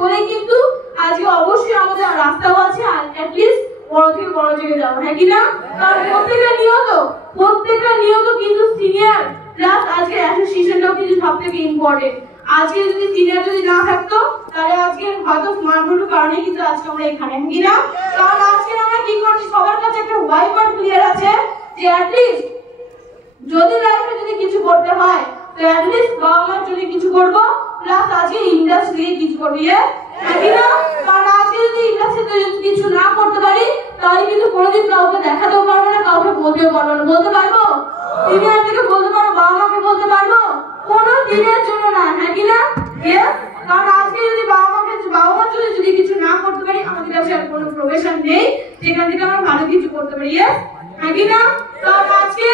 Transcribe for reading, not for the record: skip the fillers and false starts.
বলেই কিন্তু আজকে অবশ্যই আমাদের রাস্তাও আছে আর অ্যাটলিস্ট বড় থেকে বড় জায়গায় যাবো, হ্যাঁ কি না? কারণ প্রত্যেকটা নিয়ত কিন্তু সিনিয়র প্লাস আজকে অ্যাসোসিয়েশনটাও কিন্তু সব থেকে ইম্পর্টেন্ট। আজকে যদি সিনিয়র যদি না থাকতো তাহলে আজকে হয়তো স্মার্টফোনের কারণে কিন্তু আজকে আমরা এখানে, হ্যাঁ কি না? কারণ আজকে আমরা কি করছি, সবার কাছে একটা হোয়াইট বোর্ড ক্লিয়ার আছে যে অ্যাটলিস্ট যদি লাইফে যদি কিছু করতে হয় তো অ্যাটলিস্ট বাবা মার জন্য কিছু করবো, প্লাস আজকে ইন্ডাস্ট্রি কিছু করবো, হ্যাঁ কি না? কারণ আজকে যদি ইন্ডাস্ট্রিতে যদি কিছু না করতে পারি তাহলে কিন্তু কোনোদিন কাউকে দেখাতেও পারবো না, কাউকে বলতেও পারবো না। বলতে পারবো? সিনিয়র থেকে বলতে পারবো, বাবা মাকে বলতে পারবো? কোনো দিনের জন্য না, হ্যাঁ কি না? কারণ আজকে যদি বাবা মার জন্য যদি কিছু না করতে পারি আমাদের কাছে আর কোনো প্রফেশন নেই যেখান থেকে আমরা ভালো কিছু করতে পারি, হ্যাঁ কি না? কারণ আজকে